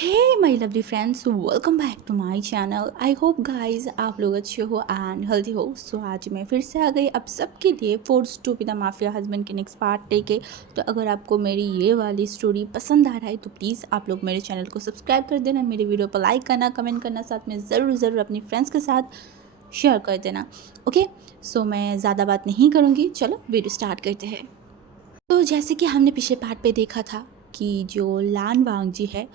Hey my lovely friends, welcome back to my channel. I hope guys आप लोग अच्छे हो एंड हेल्दी हो। सो आज मैं फिर से आ गई अब सबके लिए forced to be the mafia husband के नेक्स्ट पार्ट लेके। तो अगर आपको मेरी ये वाली स्टोरी पसंद आ रहा है तो प्लीज़ आप लोग मेरे चैनल को सब्सक्राइब कर देना, मेरे वीडियो पर लाइक करना, कमेंट करना, साथ में ज़रूर अपनी फ्रेंड्स के साथ शेयर कर देना। ओके, सो मैं ज़्यादा बात नहीं करूँगी, चलो वीडियो स्टार्ट करते हैं। तो जैसे कि हमने पिछले पार्ट पे देखा था कि जो लान वांग जी है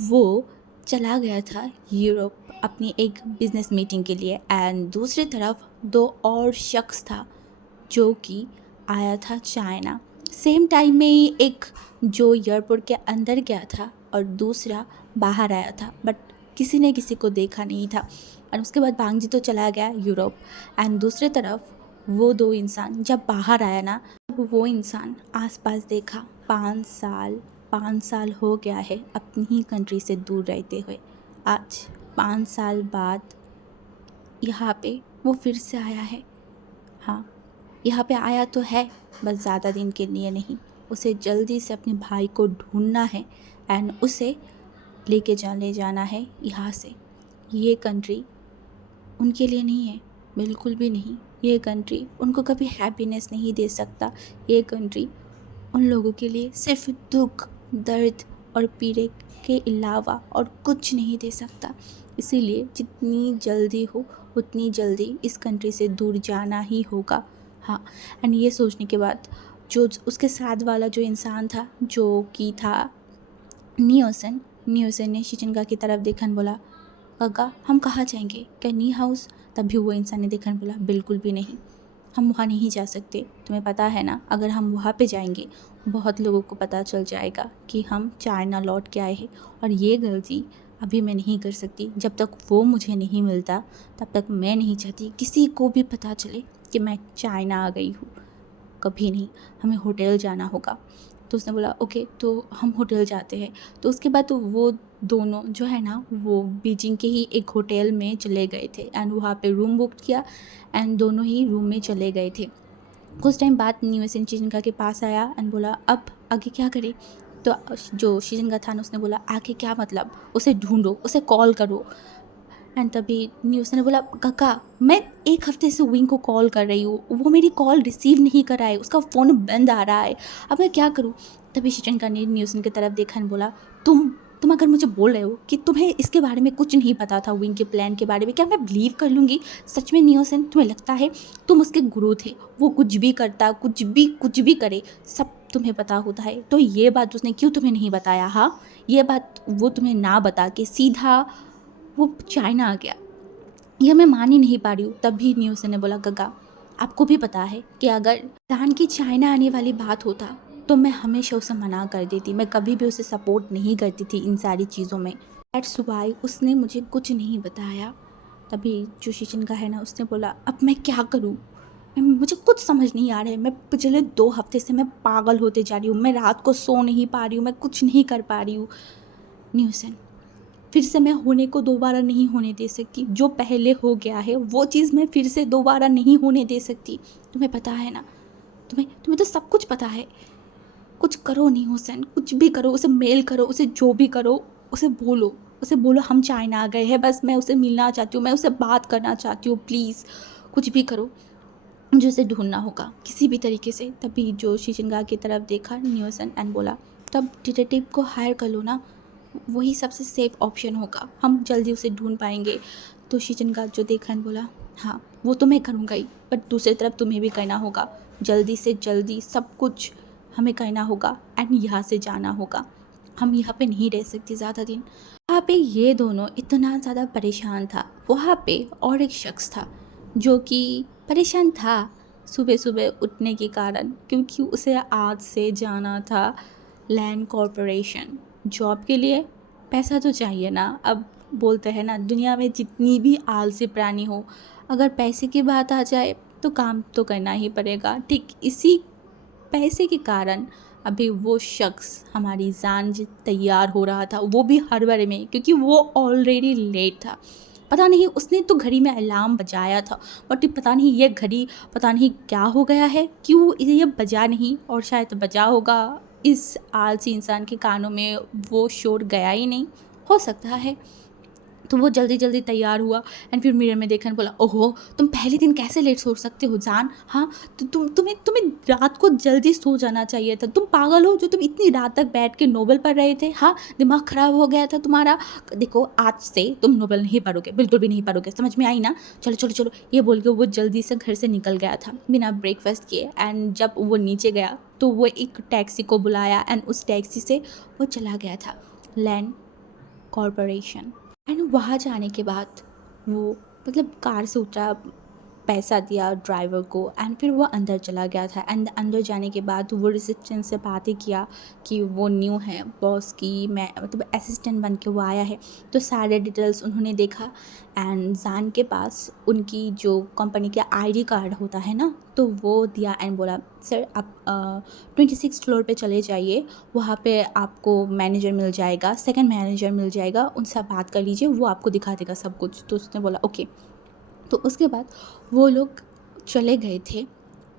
वो चला गया था यूरोप अपनी एक बिज़नेस मीटिंग के लिए, एंड दूसरी तरफ दो और शख्स था जो कि आया था चाइना। सेम टाइम में ही एक जो एयरपोर्ट के अंदर गया था और दूसरा बाहर आया था, बट किसी ने किसी को देखा नहीं था। और उसके बाद वांग जी तो चला गया यूरोप, एंड दूसरी तरफ वो दो इंसान जब बाहर आया ना, वो इंसान आसपास देखा। 5 साल हो गया है अपनी ही कंट्री से दूर रहते हुए। आज 5 साल बाद यहाँ पे वो फिर से आया है। हाँ, यहाँ पे आया तो है, बस ज़्यादा दिन के लिए नहीं। उसे जल्दी से अपने भाई को ढूंढना है एंड उसे लेके ले जाना है यहाँ से। ये कंट्री उनके लिए नहीं है, बिल्कुल भी नहीं। ये कंट्री उनको कभी हैप्पीनेस नहीं दे सकता। ये कंट्री उन लोगों के लिए सिर्फ दुख, दर्द और पीड़े के अलावा और कुछ नहीं दे सकता। इसीलिए जितनी जल्दी हो उतनी जल्दी इस कंट्री से दूर जाना ही होगा। हाँ, एंड ये सोचने के बाद जो उसके साथ वाला जो इंसान था जो कि था नियोसन ने शिचिंगा की तरफ देखन बोला, काका हम कहाँ जाएंगे, क्या नी हाउस? तभी वो इंसान ने देखन बोला, बिल्कुल भी नहीं, हम वहाँ नहीं जा सकते। तुम्हें पता है ना, अगर हम वहाँ पे जाएंगे बहुत लोगों को पता चल जाएगा कि हम चाइना लौट के आए हैं, और ये गलती अभी मैं नहीं कर सकती। जब तक वो मुझे नहीं मिलता तब तक मैं नहीं चाहती किसी को भी पता चले कि मैं चाइना आ गई हूँ। कभी नहीं, हमें होटल जाना होगा। तो उसने बोला ओके, तो हम होटल जाते हैं। तो उसके बाद तो वो दोनों जो है ना वो बीजिंग के ही एक होटल में चले गए थे एंड वहाँ पे रूम बुक किया एंड दोनों ही रूम में चले गए थे। कुछ टाइम बाद न्यूसन शिजिनका के पास आया एंड बोला अब आगे क्या करें। तो जो शिजिनका था ना उसने बोला आगे क्या मतलब, उसे ढूंढो, उसे कॉल करो। एंड तभी न्यूज़ ने बोला काका मैं एक हफ्ते से विंग को कॉल कर रही हूँ, वो मेरी कॉल रिसीव नहीं कर रहा है, उसका फ़ोन बंद आ रहा है, अब मैं क्या करूँ। तभी शिचिनका ने न्यूज़न की तरफ देखा और बोला तुम अगर मुझे बोल रहे हो कि तुम्हें इसके बारे में कुछ नहीं पता था, विंग के प्लान के बारे में, क्या मैं बिलीव कर लूँगी? सच में न्यूज़न तुम्हें लगता है तुम उसके गुरु थे? वो कुछ भी करता, कुछ भी करे, सब तुम्हें पता होता है। तो ये बात उसने क्यों तुम्हें नहीं बताया? हाँ, ये बात वो तुम्हें ना बता के सीधा वो चाइना आ गया, यह मैं मान ही नहीं पा रही हूँ। तभी न्यूज़ ने बोला गगा आपको भी पता है कि अगर दान की चाइना आने वाली बात होता तो मैं हमेशा उसे मना कर देती, मैं कभी भी उसे सपोर्ट नहीं करती थी इन सारी चीज़ों में। दैट्स व्हाई उसने मुझे कुछ नहीं बताया। तभी जो शिशिन का है ना उसने बोला अब मैं क्या करूँ, मुझे कुछ समझ नहीं आ रहा है। मैं पिछले 2 हफ्ते से मैं पागल होते जा रही हूँ, मैं रात को सो नहीं पा रही हूँ, मैं कुछ नहीं कर पा रही हूँ। न्यूसन फिर से मैं होने को दोबारा नहीं होने दे सकती। जो पहले हो गया है वो चीज़ मैं फिर से दोबारा नहीं होने दे सकती। तुम्हें पता है ना, तुम्हें तो सब कुछ पता है। कुछ करो नहीं हुसैन, कुछ भी करो, उसे मेल करो, उसे जो भी करो, उसे बोलो हम चाइना आ गए हैं, बस मैं उसे मिलना चाहती हूँ, मैं उसे बात करना चाहती हूँ, प्लीज़ कुछ भी करो, मुझे उसे ढूंढना होगा किसी भी तरीके से। तभी जो शिशिनगा की तरफ देखा न्यूसन एंड बोला तब डिटेक्टिव को हायर कर लो ना, वही सबसे सेफ ऑप्शन होगा, हम जल्दी उसे ढूंढ पाएंगे। तो शिचिनका जो देखा एंड बोला हाँ वो तो मैं करूँगा ही, बट दूसरी तरफ तुम्हें भी करना होगा, जल्दी से जल्दी सब कुछ हमें करना होगा एंड यहाँ से जाना होगा, हम यहाँ पे नहीं रह सकते ज़्यादा दिन। वहाँ पे ये दोनों इतना ज़्यादा परेशान था। वहाँ पे और एक शख्स था जो कि परेशान था सुबह सुबह उठने के कारण, क्योंकि उसे आज से जाना था लैंड कॉरपोरेशन जॉब के लिए। पैसा तो चाहिए ना, अब बोलते हैं ना दुनिया में जितनी भी आलसी प्राणी हो, अगर पैसे की बात आ जाए तो काम तो करना ही पड़ेगा। ठीक इसी पैसे के कारण अभी वो शख्स हमारी जान तैयार हो रहा था, वो भी हड़बड़ी में, क्योंकि वो ऑलरेडी लेट था। पता नहीं उसने तो घड़ी में अलार्म बजाया था, बट पता नहीं ये घड़ी पता नहीं क्या हो गया है, क्यों ये बजा नहीं, और शायद बजा होगा, इस आलसी इंसान के कानों में वो शोर गया ही नहीं। हो सकता है। तो वो जल्दी जल्दी तैयार हुआ एंड फिर मिरर में देखा and बोला, ओहो तुम पहले दिन कैसे लेट सो सकते हो जान, हाँ तो तुम्हें रात को जल्दी सो जाना चाहिए था, तुम पागल हो जो तुम इतनी रात तक बैठ के नोवेल पढ़ रहे थे, हाँ दिमाग ख़राब हो गया था तुम्हारा, देखो आज से तुम नोवेल नहीं पढ़ोगे, बिल्कुल भी नहीं पढ़ोगे, समझ में आई ना, चलो चलो चलो, ये बोल के वो जल्दी से घर से निकल गया था बिना ब्रेकफास्ट किए। एंड जब वो नीचे गया तो वो एक टैक्सी को बुलाया एंड उस टैक्सी से वो चला गया था लैंड कॉरपोरेशन। एंड वहाँ जाने के बाद वो मतलब कार से उतरा, पैसा दिया ड्राइवर को एंड फिर वो अंदर चला गया था। एंड अंदर जाने के बाद वो रिसेप्शन से बातें किया कि वो न्यू है बॉस की, मैं मतलब असिस्टेंट बन के वो आया है, तो सारे डिटेल्स उन्होंने देखा। एंड जान के पास उनकी जो कंपनी का आईडी कार्ड होता है ना, तो वो दिया एंड बोला सर आप 26 फ्लोर पे चले जाइए, वहाँ पे आपको मैनेजर मिल जाएगा, सेकंड मैनेजर मिल जाएगा, उनसे आप बात कर लीजिए, वो आपको दिखा देगा सब कुछ। तो उसने बोला ओके। तो उसके बाद वो लोग चले गए थे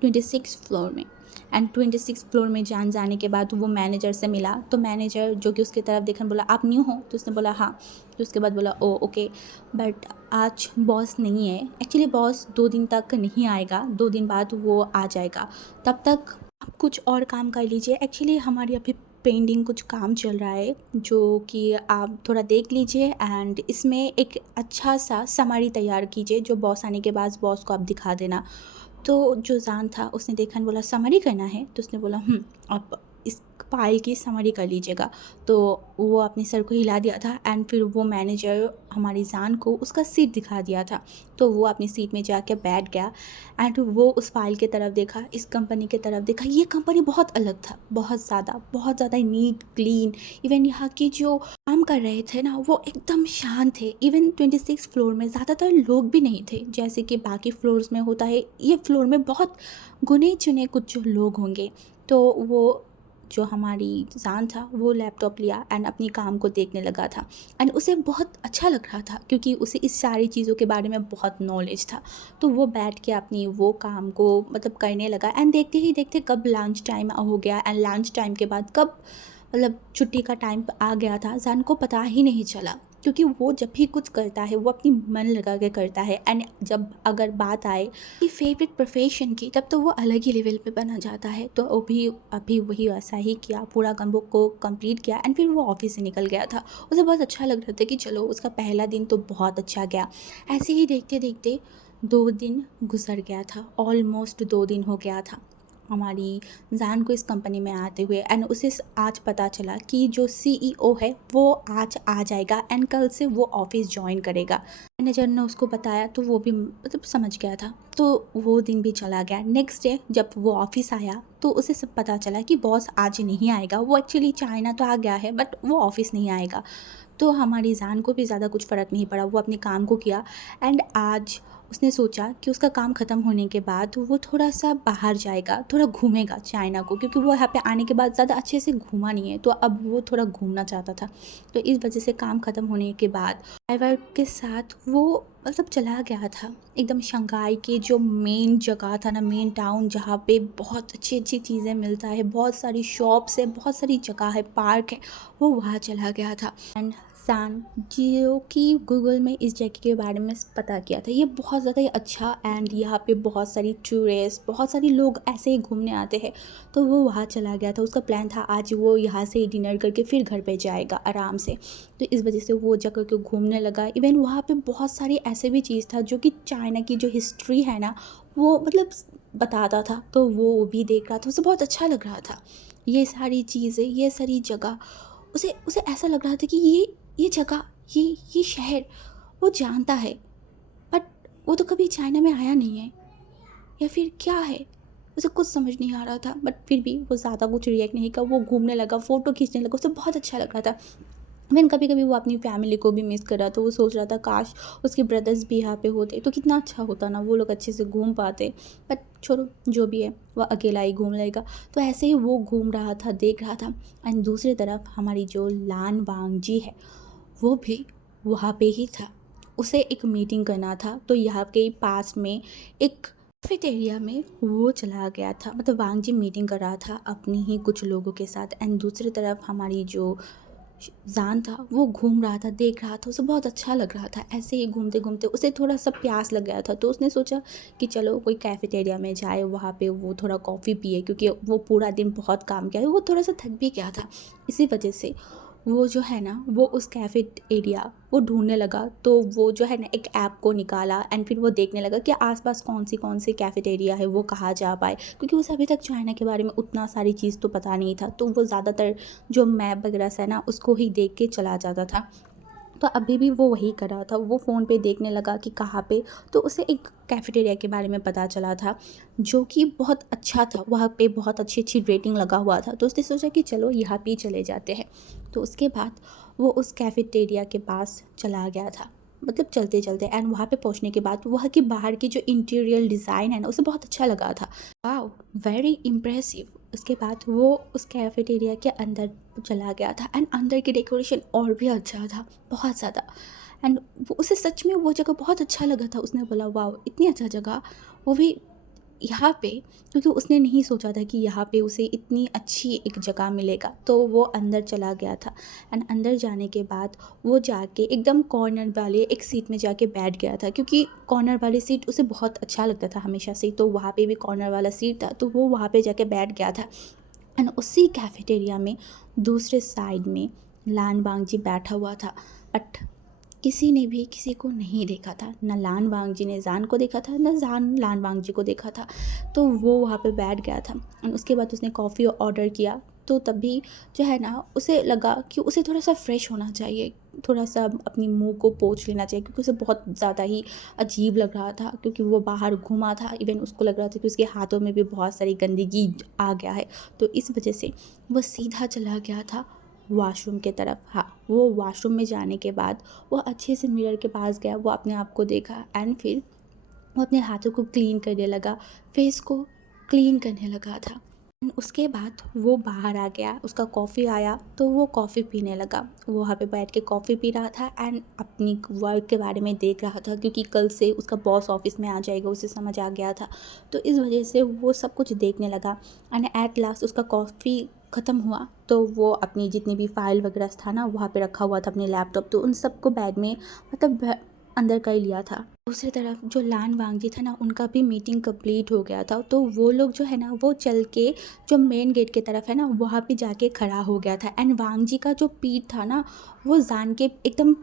26 फ्लोर में। एंड 26 फ्लोर में जाने के बाद वो मैनेजर से मिला, तो मैनेजर जो कि उसकी तरफ देखा बोला आप न्यू हो, तो उसने बोला हाँ। तो उसके बाद बोला ओ ओके बट आज बॉस नहीं है, एक्चुअली बॉस 2 दिन तक नहीं आएगा, 2 दिन बाद वो आ जाएगा, तब तक आप कुछ और काम कर लीजिए, एक्चुअली हमारी अभी पेंडिंग कुछ काम चल रहा है जो कि आप थोड़ा देख लीजिए एंड इसमें एक अच्छा सा समरी तैयार कीजिए जो बॉस आने के बाद बॉस को आप दिखा देना। तो जो जान था उसने देखा and बोला समरी करना है, तो उसने बोला आप इस फाइल की समरी कर लीजिएगा। तो वो अपने सर को हिला दिया था एंड फिर वो मैनेजर हमारी जान को उसका सीट दिखा दिया था, तो वो अपनी सीट में जाके बैठ गया एंड वो उस फाइल की तरफ देखा, इस कंपनी की तरफ देखा। ये कंपनी बहुत अलग था, बहुत ज़्यादा नीट क्लीन, इवन यहाँ की जो काम कर रहे थे ना वो एकदम शांत थे। इवन 26 फ्लोर में ज़्यादातर लोग भी नहीं थे जैसे कि बाकी फ्लोर्स में होता है, ये फ्लोर में बहुत गुने चुने कुछ लोग होंगे। तो वो जो हमारी जान था वो लैपटॉप लिया एंड अपनी काम को देखने लगा था एंड उसे बहुत अच्छा लग रहा था क्योंकि उसे इस सारी चीज़ों के बारे में बहुत नॉलेज था। तो वो बैठ के अपनी वो काम को मतलब करने लगा एंड देखते ही देखते कब लंच टाइम हो गया एंड लंच टाइम के बाद कब मतलब छुट्टी का टाइम आ गया था, जान को पता ही नहीं चला क्योंकि वो जब भी कुछ करता है वो अपनी मन लगा के करता है। एंड जब अगर बात आए कि फेवरेट प्रोफेशन की, तब तो वो अलग ही लेवल पे बना जाता है। तो अभी वही वैसा ही किया, पूरा काम को कंप्लीट किया एंड फिर वो ऑफिस से निकल गया था। उसे बहुत अच्छा लग रहा था कि चलो उसका पहला दिन तो बहुत अच्छा गया। ऐसे ही देखते देखते 2 दिन गुजर गया था, ऑलमोस्ट 2 दिन हो गया था हमारी जान को इस कंपनी में आते हुए। एंड उसे आज पता चला कि जो सीईओ है वो आज आ जाएगा एंड कल से वो ऑफिस ज्वाइन करेगा। मैनेजर ने उसको बताया तो वो भी मतलब समझ गया था। तो वो दिन भी चला गया। नेक्स्ट डे जब वो ऑफिस आया तो उसे सब पता चला कि बॉस आज नहीं आएगा, वो एक्चुअली चाइना तो आ गया है बट वो ऑफिस नहीं आएगा। तो हमारी जान को भी ज़्यादा कुछ फ़र्क नहीं पड़ा, वो अपने काम को किया। एंड आज उसने सोचा कि उसका काम ख़त्म होने के बाद वो थोड़ा सा बाहर जाएगा, थोड़ा घूमेगा चाइना को, क्योंकि वो यहाँ पे आने के बाद ज़्यादा अच्छे से घूमा नहीं है, तो अब वो थोड़ा घूमना चाहता था। तो इस वजह से काम ख़त्म होने के बाद ड्राइवर के साथ वो मतलब चला गया था एकदम शंघाई के जो मेन जगह था ना, मेन टाउन जहाँ पे बहुत अच्छी अच्छी चीज़ें मिलता है, बहुत सारी शॉप्स है, बहुत सारी जगह है, पार्क है, वो वहाँ चला गया था। एंड सान जो कि गूगल में इस जगह के बारे में पता किया था, ये बहुत ज़्यादा ही अच्छा एंड यहाँ पे बहुत सारी टूरिस्ट, बहुत सारे लोग ऐसे ही घूमने आते हैं, तो वो वहाँ चला गया था। उसका प्लान था आज वो यहाँ से डिनर करके फिर घर पे जाएगा आराम से, तो इस वजह से वो जगह को घूमने लगा। इवन वहाँ पे बहुत सारी ऐसे भी चीज़ था जो कि चाइना की जो हिस्ट्री है ना वो मतलब बताता था, तो वो भी देख रहा था, उसे बहुत अच्छा लग रहा था। ये सारी चीज़ें, ये सारी जगह उसे उसे ऐसा लग रहा था कि ये जगह, ये शहर वो जानता है, बट वो तो कभी चाइना में आया नहीं है, या फिर क्या है, उसे कुछ समझ नहीं आ रहा था। बट फिर भी वो ज़्यादा कुछ रिएक्ट नहीं किया, वो घूमने लगा, फ़ोटो खींचने लगा, उसे बहुत अच्छा लग रहा था। इवन कभी कभी वो अपनी फैमिली को भी मिस कर रहा था, वो सोच रहा था काश उसके ब्रदर्स भी यहाँ पे होते तो कितना अच्छा होता ना, वो लोग अच्छे से घूम पाते। बट छोड़ो, जो भी है वो अकेला ही घूम लेगा। तो ऐसे ही वो घूम रहा था, देख रहा था। एंड दूसरी तरफ हमारी जो लान वांग जी है वो भी वहाँ पे ही था, उसे एक मीटिंग करना था, तो यहाँ के पास में एक कैफेटेरिया में वो चला गया था। मतलब वांग जी मीटिंग कर रहा था अपनी ही कुछ लोगों के साथ। एंड दूसरी तरफ हमारी जो जान था वो घूम रहा था, देख रहा था, उसे बहुत अच्छा लग रहा था। ऐसे ही घूमते घूमते उसे थोड़ा सा प्यास लग गया था, तो उसने सोचा कि चलो कोई कैफेटेरिया में जाए, वहाँ पे वो थोड़ा कॉफ़ी पिए, क्योंकि वो पूरा दिन बहुत काम किया है, वो थोड़ा सा थक भी गया था। इसी वजह से वो जो है ना वो उस कैफेटेरिया वो ढूंढने लगा। तो वो जो है ना एक ऐप को निकाला एंड फिर वो देखने लगा कि आसपास कौन सी कैफेटेरिया है, वो कहाँ जा पाए, क्योंकि उसे अभी तक चाइना के बारे में उतना सारी चीज़ तो पता नहीं था। तो वो ज़्यादातर जो मैप वगैरह से है ना उसको ही देख के चला जाता था। तो अभी भी वो वही कर रहा था, वो फ़ोन पे देखने लगा कि कहाँ पे। तो उसे एक कैफेटेरिया के बारे में पता चला था जो कि बहुत अच्छा था, वहाँ पे बहुत अच्छी अच्छी रेटिंग लगा हुआ था। तो उसने सोचा कि चलो यहाँ पे ही चले जाते हैं। तो उसके बाद वो उस कैफेटेरिया के पास चला गया था, मतलब चलते चलते, एंड वहाँ पे पहुँचने के बाद वहाँ की बाहर की जो इंटीरियर डिज़ाइन है ना उसे बहुत अच्छा लगा था। Wow, very impressive. उसके बाद वो उस कैफेटेरिया के अंदर चला गया था एंड अंदर की डेकोरेशन और भी अच्छा था, बहुत ज़्यादा। एंड वो उसे सच में वो जगह बहुत अच्छा लगा था। उसने बोला वाओ, इतनी अच्छा जगह, वो भी यहाँ पे, क्योंकि उसने नहीं सोचा था कि यहाँ पे उसे इतनी अच्छी एक जगह मिलेगा। तो वो अंदर चला गया था एंड अंदर जाने के बाद वो जाके एकदम कॉर्नर वाले एक सीट में जाके बैठ गया था, क्योंकि कॉर्नर वाली सीट उसे बहुत अच्छा लगता था हमेशा से। तो वहाँ पे भी कॉर्नर वाला सीट था, तो वो वहाँ पे जाके बैठ गया था। एंड उसी कैफेटेरिया में दूसरे साइड में लान वांगजी बैठा हुआ था, बट किसी ने भी किसी को नहीं देखा था। न लान वांगजी ने जान को देखा था, न जान लान वांगजी को देखा था। तो वो वहाँ पे बैठ गया था एंड उसके बाद उसने कॉफ़ी ऑर्डर किया। तो तभी जो है ना उसे लगा कि उसे थोड़ा सा फ्रेश होना चाहिए, थोड़ा सा अपनी मुंह को पोंछ लेना चाहिए, क्योंकि उसे बहुत ज़्यादा ही अजीब लग रहा था, क्योंकि वो बाहर घूमा था। इवन उसको लग रहा था कि उसके हाथों में भी बहुत सारी गंदगी आ गया है। तो इस वजह से वो सीधा चला गया था वॉशरूम के तरफ। हाँ, वो वॉशरूम में जाने के बाद वो अच्छे से मिरर के पास गया, वो अपने आप को देखा एंड फिर वो अपने हाथों को क्लीन करने लगा, फेस को क्लीन करने लगा था। उसके बाद वो बाहर आ गया, उसका कॉफ़ी आया तो वो कॉफ़ी पीने लगा। वो वहाँ पे बैठ के कॉफ़ी पी रहा था एंड अपनी वर्क के बारे में देख रहा था, क्योंकि कल से उसका बॉस ऑफिस में आ जाएगा, उसे समझ आ गया था। तो इस वजह से वो सब कुछ देखने लगा एंड एट लास्ट उसका कॉफ़ी ख़त्म हुआ। तो वो अपनी जितनी भी फाइल वगैरह था ना वहाँ पे रखा हुआ था अपने लैपटॉप, तो उन सबको बैग में मतलब अंदर कर लिया था। दूसरी तरफ जो लान वांगजी था ना उनका भी मीटिंग कंप्लीट हो गया था। तो वो लोग जो है ना वो चल के जो मेन गेट की तरफ है ना वहाँ पे जाके खड़ा हो गया था एंड वांगजी का जो पीठ था ना वो जान के एकदम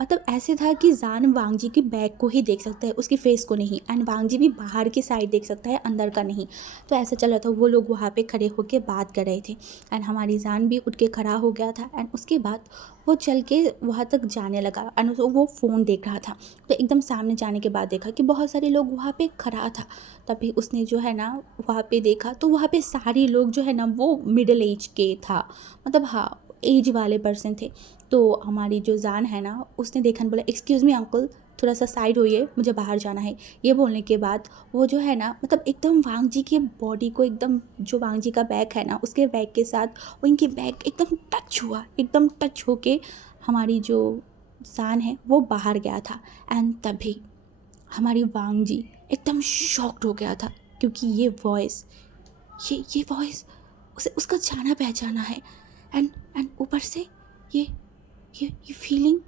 मतलब ऐसे था कि जान वांगजी की बैग को ही देख सकता है, उसकी फेस को नहीं। एंड वांगजी भी बाहर की साइड देख सकता है, अंदर का नहीं। तो ऐसा चल रहा था, वो लोग वहाँ पे खड़े होकर बात कर रहे थे एंड हमारी जान भी उठ के खड़ा हो गया था। एंड उसके बाद वो चल के वहाँ तक जाने लगा एंड वो फ़ोन देख रहा था। तो एकदम सामने जाने के बाद देखा कि बहुत सारे लोग वहाँ पे खड़ा था। तभी उसने जो है ना वहाँ पे देखा तो वहाँ पे सारे लोग जो है ना वो मिडिल एज के था, मतलब हाँ एज वाले पर्सन थे। तो हमारी जो जान है ना उसने देखा न बोला एक्सक्यूज़ मी अंकल, थोड़ा सा साइड होइए, मुझे बाहर जाना है। ये बोलने के बाद वो जो है ना मतलब एकदम वांगजी की बॉडी को एकदम जो वांगजी का बैग है ना उसके बैग के साथ वो इनकी बैग एकदम टच हुआ, एकदम टच होके हमारी जो जान है वो बाहर गया था। एंड तभी हमारी वांगजी एकदम शॉक्ड हो गया था, क्योंकि ये वॉइस उसे उसका जाना पहचाना है। एंड एंड ऊपर से ये ये फीलिंग।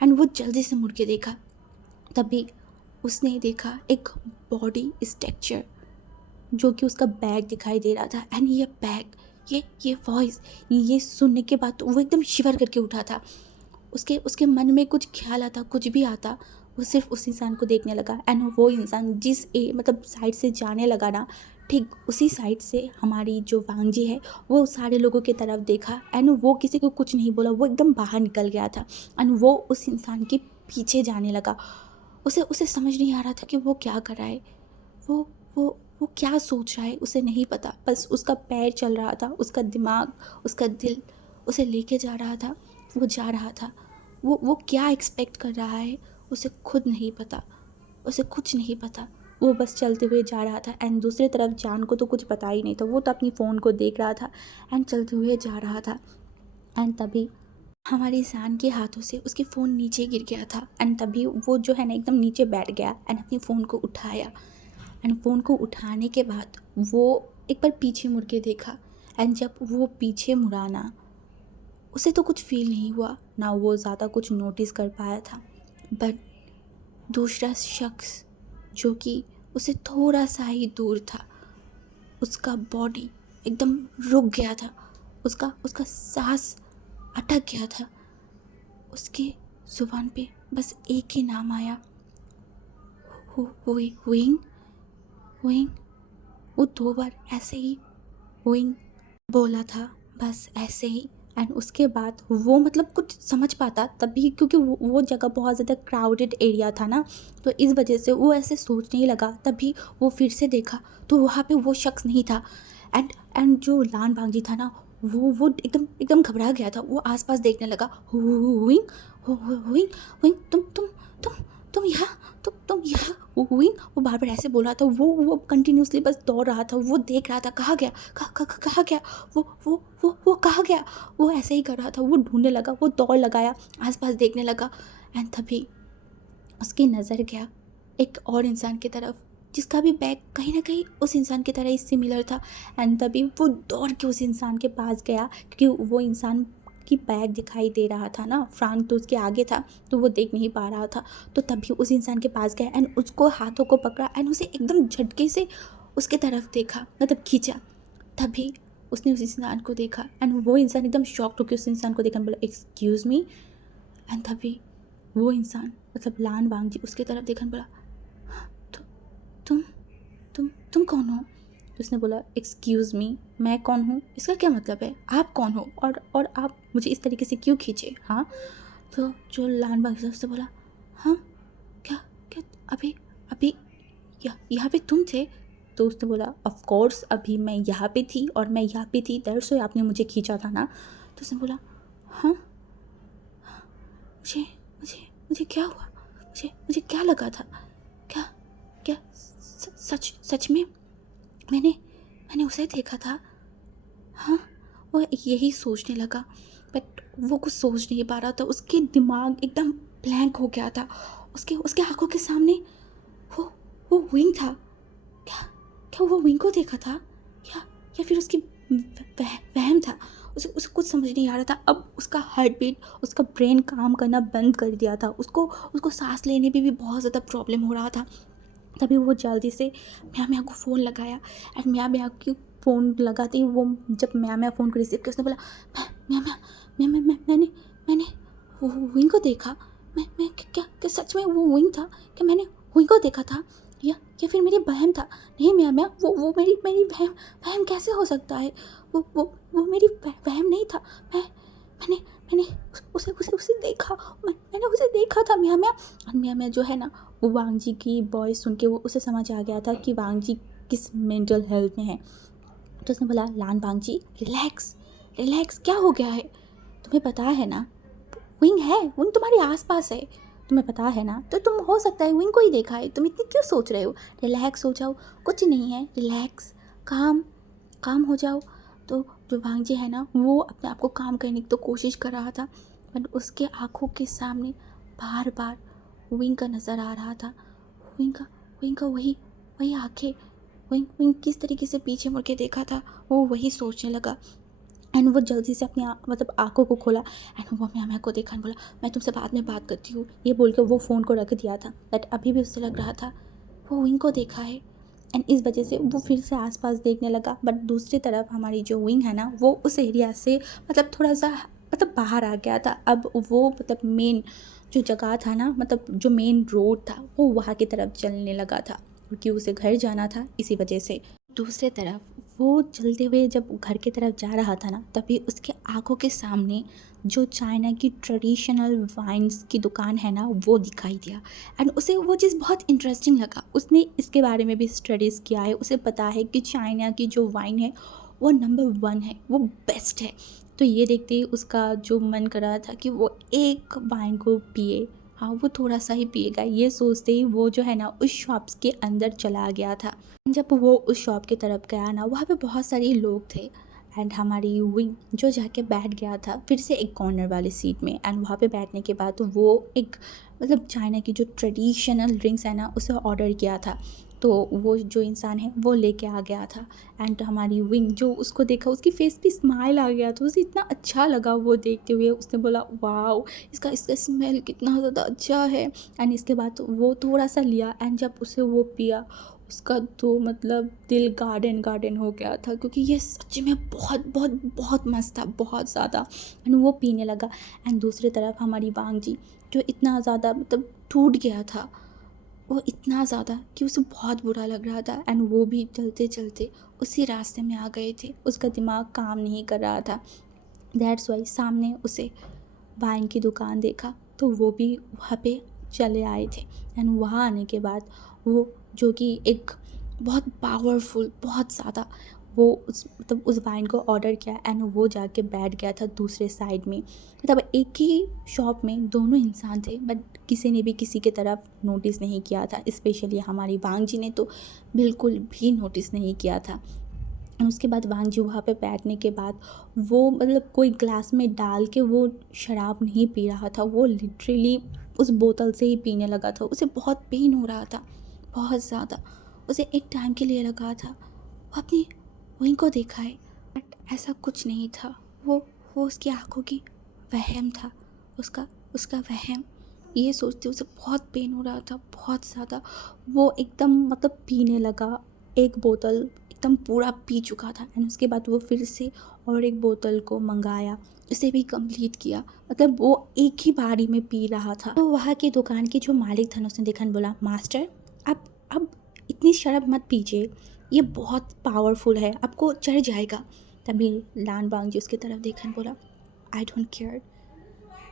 एंड वो जल्दी से मुड़ के देखा, तभी उसने देखा एक बॉडी स्ट्रक्चर जो कि उसका बैग दिखाई दे रहा था। एंड ये बैग, ये वॉइस, ये सुनने के बाद तो वो एकदम शिवर करके उठा था। उसके उसके मन में कुछ ख्याल आता, कुछ भी आता, वो सिर्फ उस इंसान को देखने लगा। एंड वो इंसान जिस मतलब साइड से जाने लगा ना, ठीक उसी साइड से हमारी जो वांगजी है वो सारे लोगों की तरफ देखा एंड वो किसी को कुछ नहीं बोला, वो एकदम बाहर निकल गया था एंड वो उस इंसान के पीछे जाने लगा। उसे उसे समझ नहीं आ रहा था कि वो क्या कर रहा है, वो वो वो क्या सोच रहा है, उसे नहीं पता। बस उसका पैर चल रहा था, उसका दिमाग, उसका दिल उसे लेके जा रहा था, वो जा रहा था। वो क्या एक्सपेक्ट कर रहा है उसे खुद नहीं पता, उसे कुछ नहीं पता। वो बस चलते हुए जा रहा था एंड दूसरी तरफ जान को तो कुछ पता ही नहीं था, वो तो अपनी फ़ोन को देख रहा था एंड चलते हुए जा रहा था। एंड तभी हमारी जान के हाथों से उसकी फ़ोन नीचे गिर गया था एंड तभी वो जो है ना एकदम नीचे बैठ गया एंड अपनी फ़ोन को उठाया। एंड फ़ोन को उठाने के बाद वो एक बार पीछे मुड़ के देखा एंड जब वो पीछे मुड़ा ना उसे तो कुछ फील नहीं हुआ, ना वो ज़्यादा कुछ नोटिस कर पाया था। बट दूसरा शख्स जो कि उसे थोड़ा सा ही दूर था, उसका बॉडी एकदम रुक गया था, उसका उसका सांस अटक गया था। उसके ज़ुबान पे बस एक ही नाम आया, हुइंग हुइंग। वो 2 बार ऐसे ही हुइंग बोला था, बस ऐसे ही। एंड उसके बाद वो मतलब कुछ समझ पाता तभी, क्योंकि वो जगह बहुत ज़्यादा क्राउडेड एरिया था ना, तो इस वजह से वो ऐसे सोचने ही लगा। तभी वो फिर से देखा तो वहाँ पे वो शख्स नहीं था। एंड जो लान बांगजी था ना, वो एकदम एकदम घबरा गया था। वो आसपास देखने लगा। हुइंग हुइंग हुइंग, तुम यहाँ, तुम यहाँ हुइंग। वो बार बार ऐसे बोल रहा था। वो कंटिन्यूसली बस दौड़ रहा था। वो देख रहा था कहाँ गया, कहाँ गया वो कहाँ गया। वो ऐसे ही कर रहा था। वो ढूंढने लगा, वो दौड़ लगाया, आसपास देखने लगा। एंड तभी उसकी नज़र गया एक और इंसान की तरफ, जिसका भी बैग कहीं ना कहीं उस इंसान की तरह ही सिमिलर था। एंड तभी वो दौड़ के उस इंसान के पास गया, क्योंकि वो इंसान की बैग दिखाई दे रहा था ना, फ्रंट तो उसके आगे था, तो वो देख नहीं पा रहा था। तो तभी उस इंसान के पास गया एंड उसको हाथों को पकड़ा एंड उसे एकदम झटके से उसके तरफ देखा, मतलब खींचा। तभी उसने उस इंसान को देखा एंड वो इंसान एकदम शॉक्ड होकर उस इंसान को देखा, बोला एक्सक्यूज़ मी। एंड तभी वो इंसान मतलब लान वांगजी उसके तरफ देखा, बोला तुम तुम कौन हो। तो उसने बोला एक्सक्यूज़ मी, मैं कौन हूँ, इसका क्या मतलब है, आप कौन हो, और आप मुझे इस तरीके से क्यों खींचे। हाँ, तो जो लान वांगजी उससे बोला, हाँ क्या क्या अभी अभी यहाँ पे तुम थे। तो उसने बोला ऑफ कोर्स अभी मैं यहाँ पे थी और मैं यहाँ पे थी, दैट्स व्हाई आपने मुझे खींचा था ना। तो उसने बोला हाँ, मुझे मुझे मुझे क्या हुआ, मुझे क्या लगा था, क्या क्या सच में मैंने उसे देखा था। हाँ, वो यही सोचने लगा, बट वो कुछ सोच नहीं पा रहा था। उसके दिमाग एकदम ब्लैंक हो गया था। उसके आंखों के सामने वो विंग था। क्या क्या वो विंग को देखा था, या फिर उसकी वहम था। उसे कुछ समझ नहीं आ रहा था। अब उसका हार्ट बीट, उसका ब्रेन काम करना बंद कर दिया था। उसको सांस लेने में भी बहुत ज़्यादा प्रॉब्लम हो रहा था। तभी वो जल्दी से म्या को फ़ोन लगाया एंड म्या की फ़ोन लगाते ही वो जब म्या फ़ोन को रिसीव किया, उसने बोला मैंने वो विंग को देखा। मैं क्या सच में वो विंग था, क्या मैंने विंग को देखा था, या फिर मेरी बहन था। नहीं म्या वो मेरी बहन कैसे हो सकता है। वो मेरी बहन नहीं था। मैंने उसे देखा। मैंने उसे देखा था म्या जो है ना, वो वांगजी की वॉइस सुन के वो उसे समझ आ गया था कि वांगजी किस मेंटल हेल्थ में है। तो उसने बोला लान वांगजी रिलैक्स, क्या हो गया है, तुम्हें पता है ना विंग तुम्हारे आसपास है, तुम्हें पता है ना, तो तुम हो सकता है विंग को ही देखा है, तुम इतनी क्यों सोच रहे हो, रिलैक्स हो जाओ, कुछ नहीं है, रिलैक्स, काम हो जाओ। तो जो वांगजी है ना, वो अपने आप को काम करने की तो कोशिश कर रहा था, पर उसके आँखों के सामने बार बार विंग का नज़र आ रहा था। विंग का वही आँखें, विंग किस तरीके से पीछे मुड़ के देखा था, वो वही सोचने लगा। एंड वो जल्दी से अपनी मतलब आँखों को खोला एंड वो म्या को देखा, बोला मैं तुमसे बाद में बात करती हूँ। ये बोल के वो फ़ोन को रख दिया था, बट अभी भी उससे लग रहा था वो विंग को देखा है। एंड इस वजह से वो फिर से आसपास देखने लगा। बट दूसरी तरफ हमारी जो विंग है ना, वो उस एरिया से मतलब थोड़ा सा मतलब बाहर आ गया था। अब वो मतलब मेन जो जगह था ना, मतलब जो मेन रोड था, वो वहाँ की तरफ चलने लगा था, क्योंकि उसे घर जाना था, इसी वजह से। दूसरे तरफ वो चलते हुए जब घर की तरफ जा रहा था ना, तभी उसके आंखों के सामने जो चाइना की ट्रेडिशनल वाइन्स की दुकान है ना, वो दिखाई दिया। एंड उसे वो चीज़ बहुत इंटरेस्टिंग लगा। उसने इसके बारे में भी स्टडीज़ किया है, उसे पता है कि चाइना की जो वाइन है वो नंबर 1 है, वो बेस्ट है। तो ये देखते ही उसका जो मन कर रहा था कि वो एक वाइन को पिए, हाँ वो थोड़ा सा ही पिएगा, ये सोचते ही वो जो है ना उस शॉप्स के अंदर चला गया था। जब वो उस शॉप की तरफ गया ना, वहाँ पे बहुत सारे लोग थे एंड हमारी विंग जो जाके बैठ गया था फिर से एक कॉर्नर वाली सीट में। एंड वहाँ पे बैठने के बाद तो वो एक मतलब चाइना की जो ट्रेडिशनल ड्रिंक्स है ना, उसे ऑर्डर किया था। तो वो जो इंसान है वो लेके आ गया था। एंड हमारी विंग जो उसको देखा, उसकी फेस पे स्माइल आ गया, तो उसे इतना अच्छा लगा वो देखते हुए। उसने बोला वाओ, इसका इसका स्मेल कितना ज़्यादा अच्छा है। एंड इसके बाद वो थोड़ा सा लिया, एंड जब उसे वो पिया, उसका तो मतलब दिल गार्डन गार्डन हो गया था, क्योंकि ये सच में बहुत बहुत बहुत मस्त था, बहुत ज़्यादा। एंड वो पीने लगा। एंड दूसरी तरफ हमारी वांग जी जो इतना ज़्यादा मतलब टूट गया था, वो इतना ज़्यादा कि उसे बहुत बुरा लग रहा था। एंड वो भी चलते चलते उसी रास्ते में आ गए थे, उसका दिमाग काम नहीं कर रहा था। दैट्स वाई सामने उसे वाइन की दुकान देखा, तो वो भी वहाँ पे चले आए थे। एंड वहाँ आने के बाद वो जो कि एक बहुत पावरफुल, बहुत ज़्यादा, वो उस वाइन को ऑर्डर किया। एंड वो जाके बैठ गया था दूसरे साइड में। मतलब एक ही शॉप में दोनों इंसान थे, बट किसी ने भी किसी की तरफ नोटिस नहीं किया था। स्पेशली हमारी वांग जी ने तो बिल्कुल भी नोटिस नहीं किया था। उसके बाद वांग जी वहाँ पे बैठने के बाद वो मतलब कोई ग्लास में डाल के वो शराब नहीं पी रहा था, वो लिटरली उस बोतल से ही पीने लगा था। उसे बहुत पेन हो रहा था, बहुत ज़्यादा। उसे एक टाइम के लिए लगा था वो अपनी वहीं को देखा है, बट ऐसा कुछ नहीं था। वो उसकी आंखों की वहम था, उसका उसका वहम। ये सोचते उसे बहुत पेन हो रहा था, बहुत ज़्यादा। वो एकदम मतलब पीने लगा, एक बोतल एकदम पूरा पी चुका था। एंड उसके बाद वो फिर से और एक बोतल को मंगाया, उसे भी कंप्लीट किया। मतलब वो एक ही बारी में पी रहा था। तो वहाँ की दुकान के जो मालिक था ना, उसने देखा, बोला मास्टर आप अब इतनी शराब मत पीजिए, ये बहुत पावरफुल है, आपको चढ़ जाएगा। तभी लान बांग जी उसकी तरफ देखा, बोला आई डोंट केयर,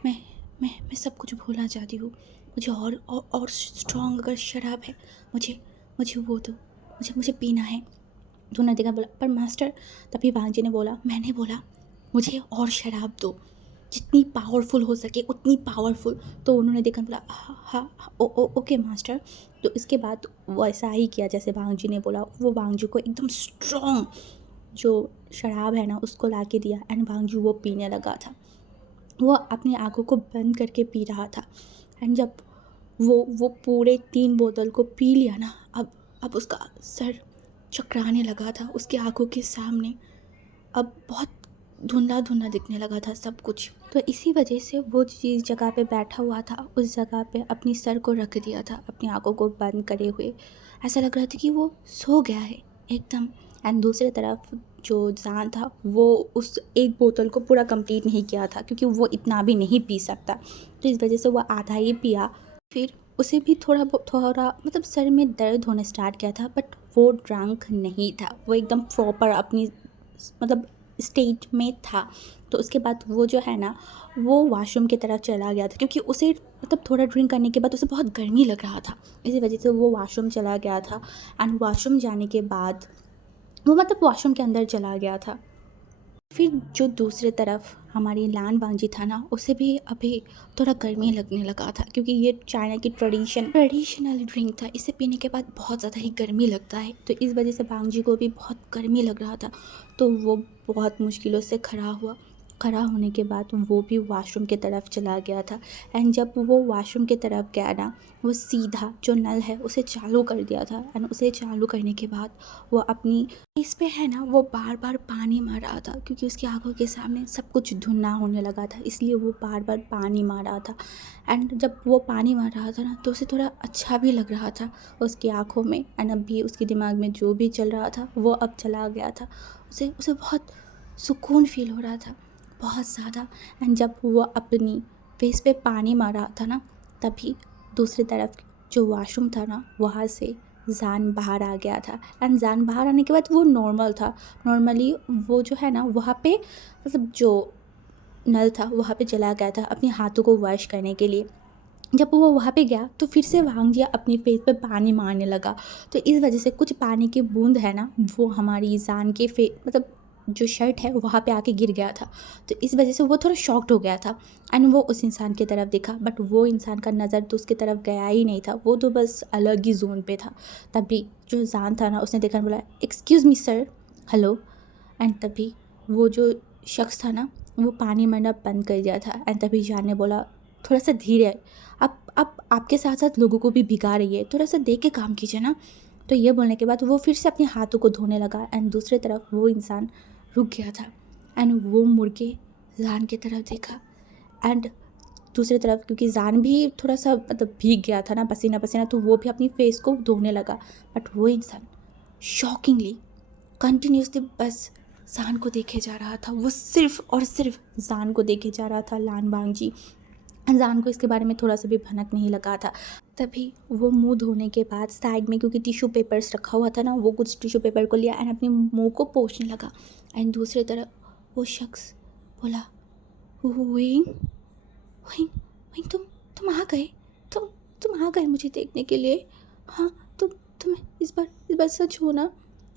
मैं मैं सब कुछ भूलना चाहती हूँ। मुझे और स्ट्रॉन्ग अगर शराब है, मुझे मुझे वो दो, मुझे पीना है। तो उन्होंने देखा, बोला पर मास्टर। तभी वांग जी ने बोला, मैंने बोला मुझे और शराब दो, जितनी पावरफुल हो सके उतनी पावरफुल। तो उन्होंने देखा, बोला हाँ हाँ ओके मास्टर। तो इसके बाद वैसा ही किया जैसे वांग जी ने बोला। वो वांग जी को एकदम स्ट्रॉन्ग जो शराब है ना उसको ला के दिया। एंड वांग जी वो पीने लगा था, वो अपनी आंखों को बंद करके पी रहा था। एंड जब वो पूरे 3 बोतल को पी लिया ना, अब उसका सर चकराने लगा था उसकी आंखों के सामने। अब बहुत धुंधला धुंधला दिखने लगा था सब कुछ। तो इसी वजह से वो जिस जगह पे बैठा हुआ था उस जगह पे अपनी सर को रख दिया था, अपनी आंखों को बंद करे हुए। ऐसा लग रहा था कि वो सो गया है एकदम। एंड दूसरी तरफ जो जान था वो उस एक बोतल को पूरा कंप्लीट नहीं किया था, क्योंकि वो इतना भी नहीं पी सकता। तो इस वजह से वो आधा ही पिया। फिर उसे भी थोड़ा मतलब सर में दर्द होने स्टार्ट किया था, बट वो ड्रंक नहीं था, वो एकदम प्रॉपर अपनी मतलब स्टेट में था। तो उसके बाद वो जो है ना वो वॉशरूम की तरफ चला गया था, क्योंकि उसे मतलब थोड़ा ड्रिंक करने के बाद उसे बहुत गर्मी लग रहा था, इसी वजह से वो वॉशरूम चला गया था। एंड वॉशरूम जाने के बाद वो मतलब वॉशरूम के अंदर चला गया था। फिर जो दूसरी तरफ हमारी लान वांजी था ना, उसे भी अभी थोड़ा गर्मी लगने लगा था, क्योंकि ये चाइना की ट्रेडिशनल ड्रिंक था। इसे पीने के बाद बहुत ज़्यादा ही गर्मी लगता है, तो इस वजह से वांजी को भी बहुत गर्मी लग रहा था। तो वो बहुत मुश्किलों से खड़ा होने के बाद वो भी वॉशरूम की तरफ चला गया था। एंड जब वो वॉशरूम की तरफ गया ना, वो सीधा जो नल है उसे चालू कर दिया था। एंड उसे चालू करने के बाद वो अपनी इस पे है ना वो बार बार पानी मार रहा था, क्योंकि उसकी आंखों के सामने सब कुछ धुंधला होने लगा था, इसलिए वो बार बार पानी मार रहा था। एंड जब वो पानी मार रहा था ना, तो उसे थोड़ा अच्छा भी लग रहा था उसकी आंखों में। एंड अभी उसके दिमाग में जो भी चल रहा था वो अब चला गया था। उसे बहुत सुकून फील हो रहा था, बहुत ज़्यादा। एंड जब वो अपनी फेस पे पानी मार रहा था ना, तभी दूसरी तरफ जो वॉशरूम था ना, वहाँ से जान बाहर आ गया था। एंड जान बाहर आने के बाद वो नॉर्मल था। नॉर्मली वो जो है ना वहाँ पे मतलब जो नल था वहाँ पे चला गया था अपने हाथों को वॉश करने के लिए। जब वो वहाँ पे गया तो फिर से वांग जिया अपनी फेस पे पानी मारने लगा। तो इस वजह से कुछ पानी की बूंद है ना वो हमारी जान के मतलब जो शर्ट है वहाँ पे आके गिर गया था। तो इस वजह से वो थोड़ा शॉक्ड हो गया था। एंड वो उस इंसान की तरफ देखा, बट वो इंसान का नज़र तो उसकी तरफ गया ही नहीं था, वो तो बस अलग ही जोन पे था। तभी जो जान था ना उसने देखा, बोला excuse me sir, hello. And तभी वो जो शख्स था ना वो पानी मारना बंद कर दिया था। एंड तभी जान ने बोला, थोड़ा सा धीरे, अब आपके साथ साथ लोगों को भी भिगा रही है, थोड़ा सा देख के काम कीजिए ना। तो ये बोलने के बाद वो फिर से अपने हाथों को धोने लगा एंड दूसरी तरफ वो इंसान रुक गया था एंड वो मुड़ के जान की तरफ देखा एंड दूसरी तरफ क्योंकि जान भी थोड़ा सा मतलब भीग गया था ना, पसीना पसीना, तो वो भी अपनी फेस को धोने लगा। बट वो इंसान शॉकिंगली कंटिन्यूसली बस जान को देखे जा रहा था। वो सिर्फ और सिर्फ जान को देखे जा रहा था लान वांगजी। जान को इसके बारे में थोड़ा सा भी भनक नहीं लगा था। तभी वो मुंह धोने के बाद साइड में क्योंकि टिश्यू पेपर्स रखा हुआ था ना, वो कुछ टिश्यू पेपर को लिया एंड अपने मुंह को पोंछने लगा। एंड दूसरी तरफ वो शख्स बोला, विंग विंग विंग, तुम आ गए, तुम आ गए मुझे देखने के लिए। हाँ, तुम इस बार सच हो ना?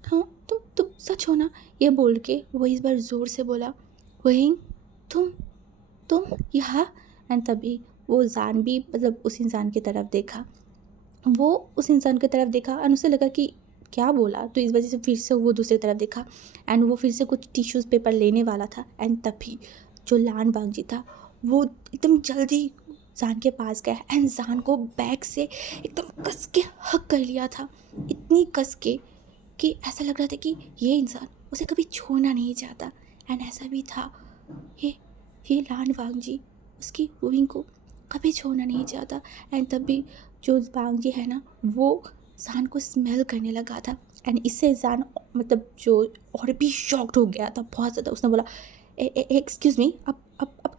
हाँ, तुम सच हो ना? ये बोल के वो इस बार ज़ोर से बोला, विंग तुम यहाँ। एंड तभी वो जान भी मतलब उस इंसान की तरफ देखा। वो उस इंसान की तरफ देखा एंड उसे लगा कि क्या बोला, तो इस वजह से फिर से वो दूसरी तरफ देखा एंड वो फिर से कुछ टिश्यूज़ पेपर लेने वाला था। एंड तभी जो लान वांगजी था वो एकदम जल्दी जान के पास गया एंड जान को बैग से एकदम कस के हक कर लिया था, इतनी कस के कि ऐसा लग रहा था कि ये इंसान उसे कभी छोड़ना नहीं चाहता। एंड ऐसा भी था, ये लान वांगजी उसकी विंग को कभी छोड़ना नहीं चाहता। एंड तभी जो वांगजी है ना, वो जान को स्मेल करने लगा था एंड इससे जान मतलब जो और भी शॉक्ड हो गया था बहुत ज़्यादा। उसने बोला, एक्सक्यूज़ मी, अब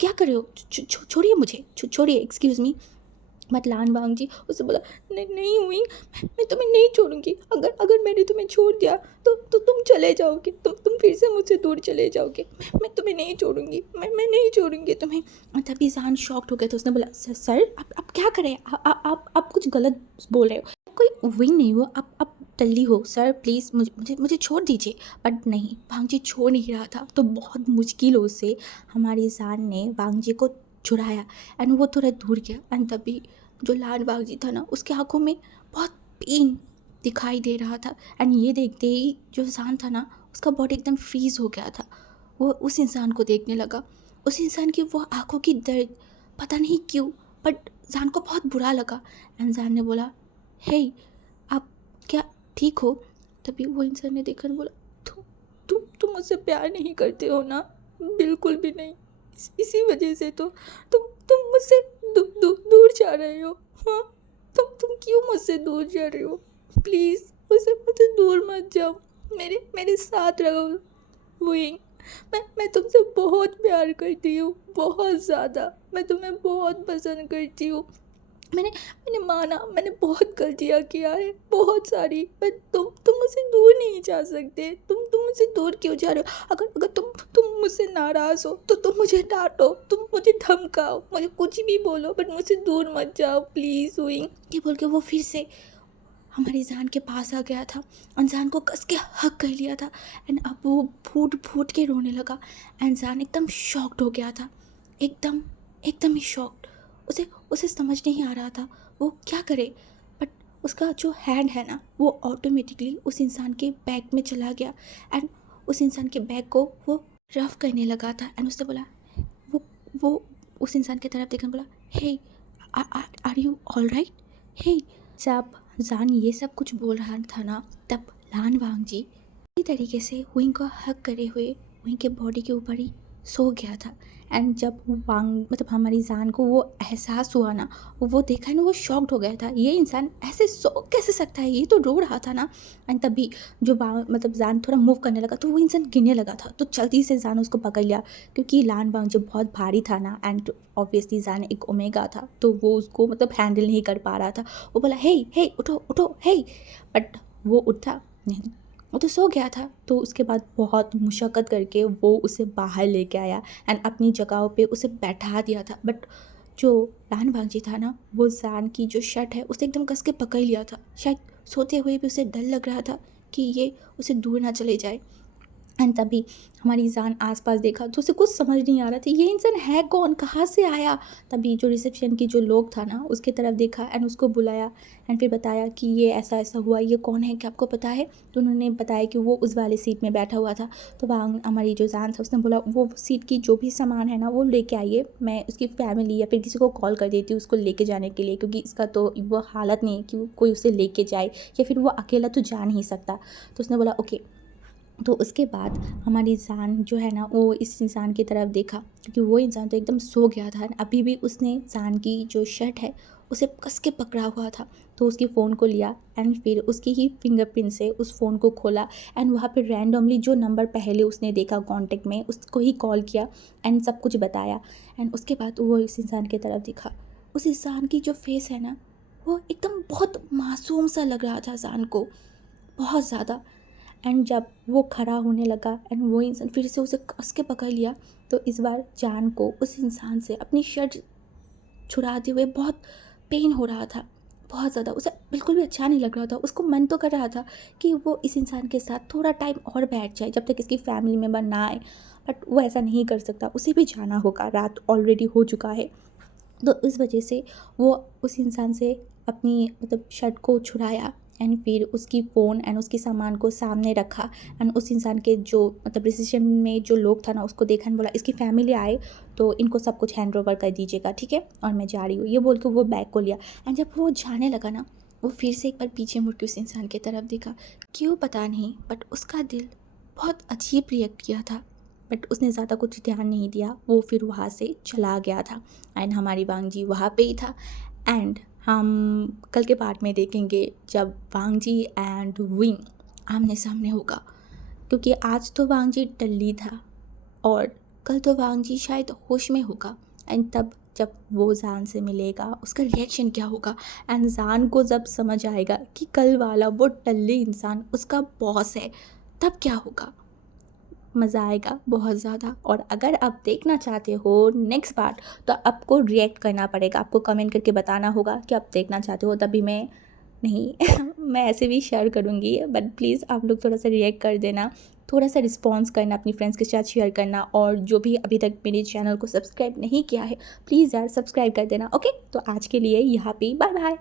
क्या कर रहे हो? छोड़िए मुझे, छोड़िए, एक्सक्यूज़ मी। बट लान वांगजी उससे बोला, नहीं हुई, मैं तुम्हें नहीं छोड़ूंगी। अगर मैंने तुम्हें छोड़ दिया तो तुम चले जाओगे, तुम फिर से मुझसे दूर चले जाओगे। मैं तुम्हें नहीं छोड़ूंगी, मैं नहीं छोड़ूंगी तुम्हें। और तभी जान शॉक्ड हो गया था। उसने बोला, सर आप क्या कर रहे हैं? आप कुछ गलत बोल रहे हो। कोई विंग नहीं हो, आप टल्ली हो सर, प्लीज़ मुझे छोड़ दीजिए। बट नहीं, वांगजी छोड़ नहीं रहा था। तो बहुत मुश्किलों से हमारी जान ने वांगजी को छुड़ाया एंड वो थोड़ा दूर गया। एंड तभी जो लान वांगजी था ना, उसके आंखों में बहुत पेन दिखाई दे रहा था। एंड ये देखते ही जो जान था ना, उसका बॉडी एकदम फ्रीज हो गया था। वो उस इंसान को देखने लगा, उस इंसान की वो आंखों की दर्द, पता नहीं क्यों, बट जान को बहुत बुरा लगा। एंड जान ने बोला, हे आप क्या ठीक हो? तभी वो इंसान ने देखकर बोला, तुम मुझसे प्यार नहीं करते हो ना? बिल्कुल भी नहीं। इसी वजह से तो तुम मुझसे दूर जा रहे हो। हाँ, तुम क्यों मुझसे दूर जा रहे हो? प्लीज़ मुझसे दूर मत जाओ, मेरे साथ रहो विंग। मैं तुमसे बहुत प्यार करती हूँ, बहुत ज़्यादा। मैं तुम्हें बहुत पसंद करती हूँ। मैंने माना, मैंने बहुत गलतियाँ किया है, बहुत सारी। पर तुम मुझसे दूर नहीं जा सकते। तुम मुझसे दूर क्यों जा रहे हो? अगर तुम मुझसे नाराज़ हो तो तुम मुझे डांटो, तुम मुझे धमकाओ, मुझे कुछ भी बोलो, बट मुझसे दूर मत जाओ प्लीज़ विंग। ये बोल के वो फिर से हमारी जान के पास आ गया था और जान को कस के हक कर लिया था। एंड अब वो फूट फूट के रोने लगा एंड जान एकदम शॉक्ड हो गया था, एकदम ही शॉक्ड। उसे समझ नहीं आ रहा था वो क्या करे। बट उसका जो हैंड है ना, वो ऑटोमेटिकली उस इंसान के बैग में चला गया एंड उस इंसान के बैग को वो रफ करने लगा था। एंड उसने बोला, वो उस इंसान की तरफ देखकर बोला, हे आर यू ऑल राइट? हे। जब जान ये सब कुछ बोल रहा था ना, तब लान वांगजी इसी तरीके से विंग को हक करे हुए विंग के बॉडी के ऊपर ही सो गया था। एंड जब वांग मतलब हमारी जान को वो एहसास हुआ ना, वो देखा ना, वो शॉक्ड हो गया था, ये इंसान ऐसे सो कैसे सकता है, ये तो रो रहा था ना। एंड तभी जो मतलब जान थोड़ा मूव करने लगा तो वो इंसान गिरने लगा था। तो जल्दी से जान उसको पकड़ लिया क्योंकि लान वांग जो बहुत भारी था ना, एंड ऑब्वियसली जान एक ओमेगा था, तो वो उसको मतलब हैंडल नहीं कर पा रहा था। वो बोला, हे उठो हे। बट वो उठा नहीं, वो तो सो गया था। तो उसके बाद बहुत मुशक्क़त करके वो उसे बाहर लेके आया एंड अपनी जगहों पे उसे बैठा दिया था। बट जो लान वांगजी था ना, वो जान की जो शर्ट है उसे एकदम कस के पकड़ लिया था। शायद सोते हुए भी उसे डर लग रहा था कि ये उसे दूर ना चले जाए। एंड तभी हमारी जान आसपास देखा तो उसे कुछ समझ नहीं आ रहा था, ये इंसान है कौन, कहाँ से आया। तभी जो रिसेप्शन की जो लोग था ना उसके तरफ देखा एंड उसको बुलाया एंड फिर बताया कि ये ऐसा ऐसा हुआ, ये कौन है, क्या आपको पता है। तो उन्होंने बताया कि वो उस वाले सीट में बैठा हुआ था। तो वहाँ हमारी जो जान था उसने बोला वो सीट की जो भी सामान है ना वो लेके आइए, मैं उसकी फैमिली या फिर किसी को कॉल कर देती हूँ उसको लेके जाने के लिए, क्योंकि इसका तो वो हालत नहीं है कि कोई उसे लेके जाए या फिर वो अकेला तो जा नहीं सकता। तो उसने बोला ओके। तो उसके बाद हमारी जान जो है ना वो इस इंसान की तरफ देखा, क्योंकि वो इंसान तो एकदम सो गया था, अभी भी उसने जान की जो शर्ट है उसे कस के पकड़ा हुआ था। तो उसकी फ़ोन को लिया एंड फिर उसकी ही फिंगरप्रिंट से उस फ़ोन को खोला एंड वहाँ पे रैंडमली जो नंबर पहले उसने देखा कांटेक्ट में उसको ही कॉल किया एंड सब कुछ बताया। एंड उसके बाद वो इस इंसान की तरफ देखा, उस इंसान की जो फेस है ना वो एकदम बहुत मासूम सा लग रहा था जान को, बहुत ज़्यादा। एंड जब वो खड़ा होने लगा एंड वो इंसान फिर से उसे कस के पकड़ लिया, तो इस बार जान को उस इंसान से अपनी शर्ट छुड़ाते हुए बहुत पेन हो रहा था, बहुत ज़्यादा। उसे बिल्कुल भी अच्छा नहीं लग रहा था। उसको मन तो कर रहा था कि वो इस इंसान के साथ थोड़ा टाइम और बैठ जाए जब तक इसकी फैमिली मेम्बर ना आए, बट वो ऐसा नहीं कर सकता, उसे भी जाना होगा, रात ऑलरेडी हो चुका है। तो इस वजह से वो उस इंसान से अपनी मतलब शर्ट को छुड़ाया एंड फिर उसकी फ़ोन एंड उसके सामान को सामने रखा एंड उस इंसान के जो मतलब रिसेप्शन में जो लोग था ना उसको देखा एंड बोला इसकी फैमिली आए तो इनको सब कुछ हैंड ओवर कर दीजिएगा, ठीक है, और मैं जा रही हूँ, ये बोल के वो बैग को लिया। एंड जब वो जाने लगा ना वो फिर से एक बार पीछे मुड़ के उस इंसान की तरफ देखा, क्यों पता नहीं, बट उसका दिल बहुत अजीब रिएक्ट किया था, बट उसने ज़्यादा कुछ ध्यान नहीं दिया, वो फिर वहाँ से चला गया था। एंड हमारी वांगजी वहाँ पे ही था। एंड हम कल के पार्ट में देखेंगे जब वांगजी एंड विंग आमने सामने होगा, क्योंकि आज तो वांगजी टल्ली था और कल तो वांगजी शायद होश में होगा। एंड तब जब वो जान से मिलेगा उसका रिएक्शन क्या होगा, एंड जान को जब समझ आएगा कि कल वाला वो टल्ली इंसान उसका बॉस है, तब क्या होगा। मज़ा आएगा बहुत ज़्यादा। और अगर आप देखना चाहते हो नेक्स्ट पार्ट तो आपको रिएक्ट करना पड़ेगा, आपको कमेंट करके बताना होगा कि आप देखना चाहते हो, तभी मैं नहीं मैं ऐसे भी शेयर करूँगी, बट प्लीज़ आप लोग थोड़ा सा रिएक्ट कर देना, थोड़ा सा रिस्पॉन्स करना, अपनी फ्रेंड्स के साथ शेयर करना, और जो भी अभी तक मेरे चैनल को सब्सक्राइब नहीं किया है प्लीज़ यार सब्सक्राइब कर देना। ओके, तो आज के लिए यहाँ पे बाय बाय।